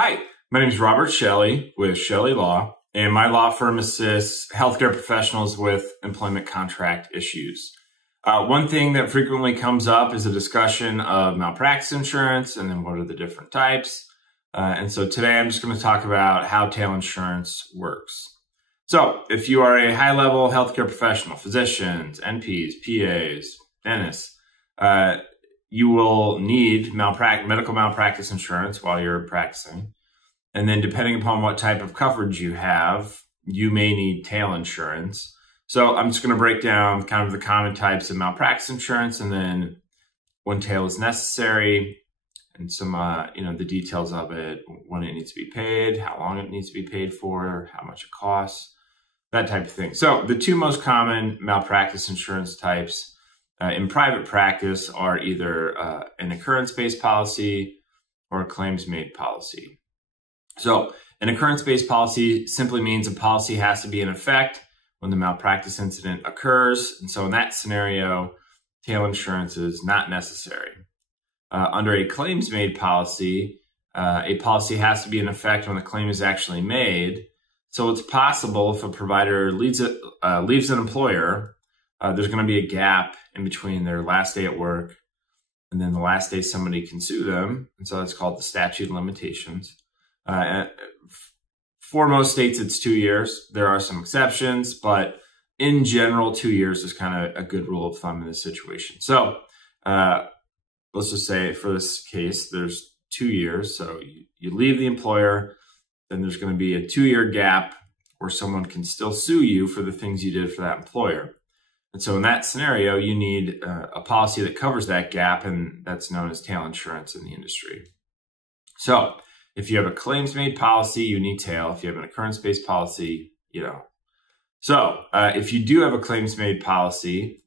Hi, my name is Robert Chelle with Chelle Law, and my law firm assists healthcare professionals with employment contract issues. One thing that frequently comes up is a discussion of malpractice insurance and then what are the different types. And so today I'm just going to talk about how tail insurance works. So if you are a high-level healthcare professional, physicians, NPs, PAs, dentists, you will need medical malpractice insurance while you're practicing. And then depending upon what type of coverage you have, you may need tail insurance. So I'm just going to break down kind of the common types of malpractice insurance and then when tail is necessary and some, the details of it, when it needs to be paid, how long it needs to be paid for, how much it costs, that type of thing. So the two most common malpractice insurance types in private practice are either an occurrence-based policy or a claims-made policy. So an occurrence-based policy simply means a policy has to be in effect when the malpractice incident occurs. And so in that scenario, tail insurance is not necessary. Under a claims-made policy, a policy has to be in effect when the claim is actually made. So it's possible if a provider leaves an employer, there's going to be a gap in between their last day at work and then the last day somebody can sue them. And so that's called the statute of limitations. For most states, it's 2 years. There are some exceptions, but in general, 2 years is kind of a good rule of thumb in this situation. So let's just say for this case, there's 2 years. So you leave the employer, then there's going to be a 2-year gap where someone can still sue you for the things you did for that employer. And so in that scenario, you need a policy that covers that gap, and that's known as tail insurance in the industry. So if you have a claims-made policy, you need tail. If you have an occurrence-based policy, you don't. So if you do have a claims-made policy,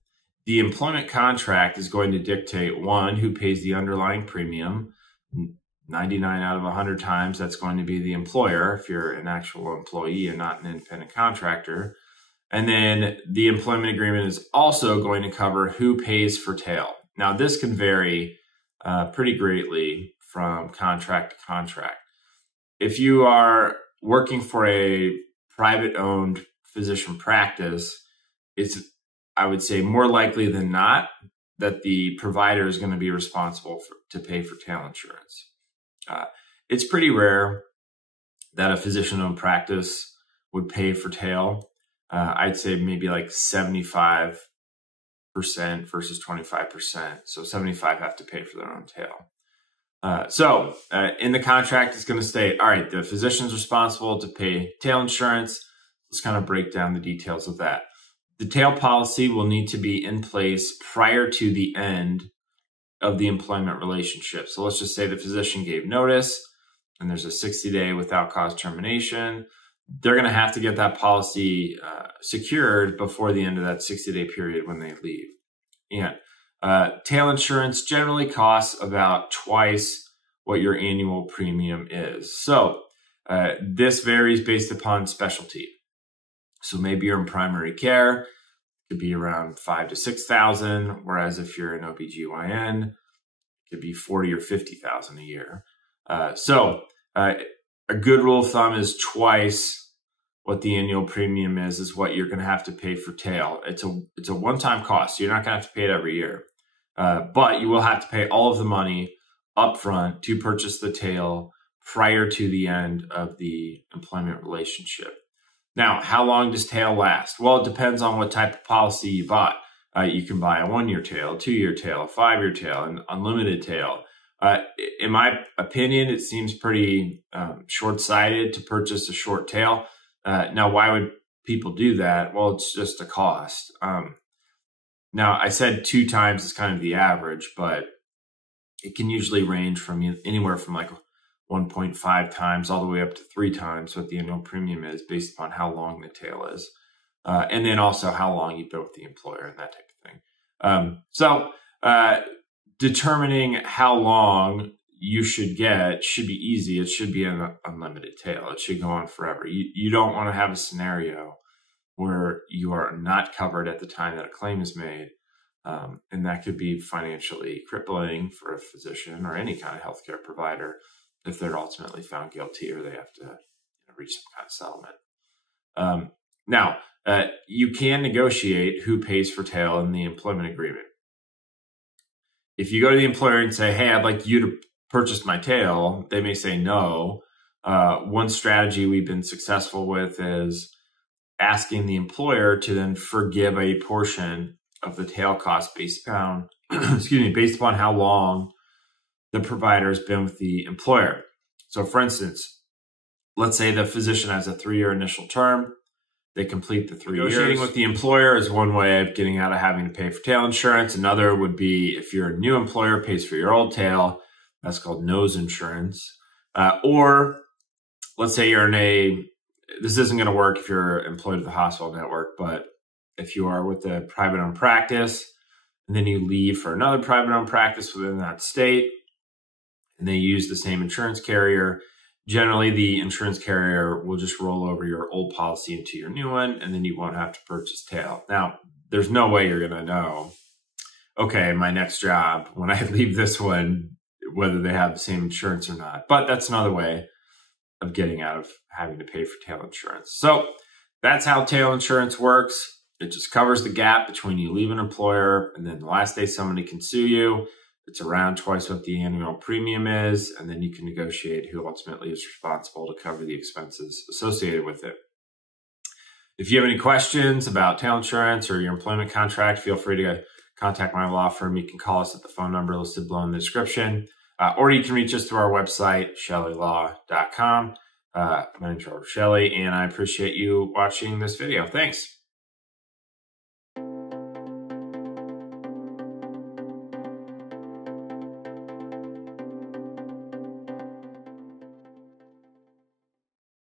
the employment contract is going to dictate, one, who pays the underlying premium. 99 out of 100 times, that's going to be the employer if you're an actual employee and not an independent contractor. And then the employment agreement is also going to cover who pays for tail. Now, this can vary pretty greatly from contract to contract. If you are working for a private-owned physician practice, it's, I would say, more likely than not that the provider is going to be responsible to pay for tail insurance. It's pretty rare that a physician-owned practice would pay for tail. I'd say maybe like 75% versus 25%. So 75 have to pay for their own tail. So in the contract, it's going to state, all right, the physician's responsible to pay tail insurance. Let's kind of break down the details of that. The tail policy will need to be in place prior to the end of the employment relationship. So let's just say the physician gave notice and there's a 60-day without cause termination. They're going to have to get that policy secured before the end of that 60-day period when they leave. And tail insurance generally costs about twice what your annual premium is. So this varies based upon specialty. So maybe you're in primary care, it could be around $5,000 to $6,000, whereas if you're an OBGYN, it could be $40,000 or $50,000 a year. So a good rule of thumb is twice what the annual premium is what you're going to have to pay for tail. It's a one-time cost. So you're not going to have to pay it every year. But you will have to pay all of the money upfront to purchase the tail prior to the end of the employment relationship. Now, how long does tail last? Well, it depends on what type of policy you bought. You can buy a 1-year tail, a 2-year tail, a 5-year tail, an unlimited tail. In my opinion, it seems pretty short-sighted to purchase a short tail. Now, why would people do that? Well, it's just a cost. Now, I said 2 times is kind of the average, but it can usually range from anywhere from like 1.5 times all the way up to 3 times what the annual premium is based upon how long the tail is. And then also how long you've been with the employer and that type of thing. So determining how long you should get should be easy. It should be an unlimited tail. It should go on forever. You don't want to have a scenario where you are not covered at the time that a claim is made. And that could be financially crippling for a physician or any kind of healthcare provider if they're ultimately found guilty or they have to reach some kind of settlement. Now, you can negotiate who pays for tail in the employment agreement. If you go to the employer and say, hey, I'd like you to purchase my tail, they may say no. One strategy we've been successful with is asking the employer to then forgive a portion of the tail cost based upon, based upon how long the provider has been with the employer. So for instance, let's say the physician has a 3-year initial term. They complete the 3 years. Negotiating with the employer is one way of getting out of having to pay for tail insurance. Another would be if you're a new employer, pays for your old tail. That's called nose insurance. Or let's say you're this isn't going to work if you're employed at the hospital network, but if you are with a private-owned practice and then you leave for another private-owned practice within that state and they use the same insurance carrier, generally the insurance carrier will just roll over your old policy into your new one and then you won't have to purchase tail. Now, there's no way you're going to know, okay, my next job, when I leave this one, whether they have the same insurance or not. But that's another way of getting out of having to pay for tail insurance. So that's how tail insurance works. It just covers the gap between you leave an employer and then the last day somebody can sue you. It's around twice what the annual premium is, and then you can negotiate who ultimately is responsible to cover the expenses associated with it. If you have any questions about tail insurance or your employment contract, feel free to contact my law firm. You can call us at the phone number listed below in the description, or you can reach us through our website, chellelaw.com. My name is Robert Chelle, and I appreciate you watching this video. Thanks.